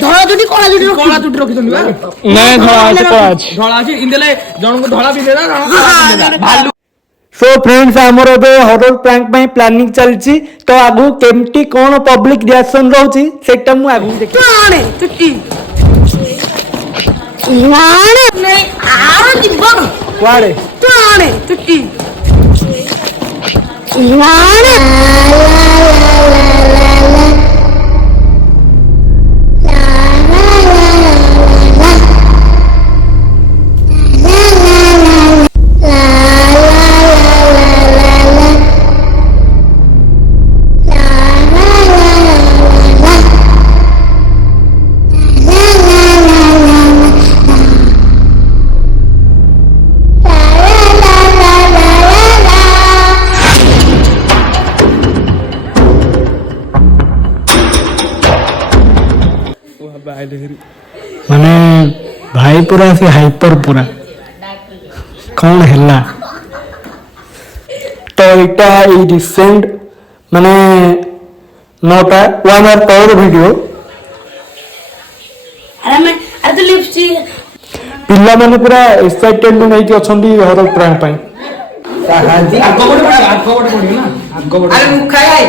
ଧଳା ଚୁଟି କଳା ଚୁଟି ରଖିଛନ୍ତି ବା ନାଇଁ ଧଳା ଅଛି କଳା ଅଛି ଧଳା ଅଛି ଇନ୍ଦେଲେ ଜଣକୁ ଧଳା ପିନ୍ଧେଲା ଜଣକୁ କଳା ପିନ୍ଧେଲା ଭାଲୁ। सो फ्रेंड्स आमर ए हरर प्रैंक ପାଇଁ ପ୍ଲାନିଂ ଚାଲିଛି ତ ଆଗୁ କେମତି कोन पब्लिक रिएक्शन रहउची सेटा मु आगु देखि आणे चुटी नाणे नहीं आरो दिबो कुआडे आणे चुटी नाणे माने भाई पूरा से हाइपर पूरा कौन हैला तो इटा ई रिसेंट माने नोटा 1 आवर पर वीडियो अरे तो लिपस्टिक पिल्ला माने पूरा एक्साइटेड नै कि अछंदी हरर प्रैंक पई आगोबड़ पड़ी ना आगोबड़ अरे मुखाई आई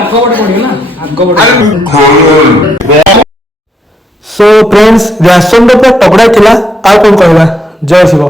आगोबड़ पड़ी ना आगोबड़ सो फ्रेंड्स रिएक्शन तो पूरा तगड़ा थिला आ कोन कहला जय शिव।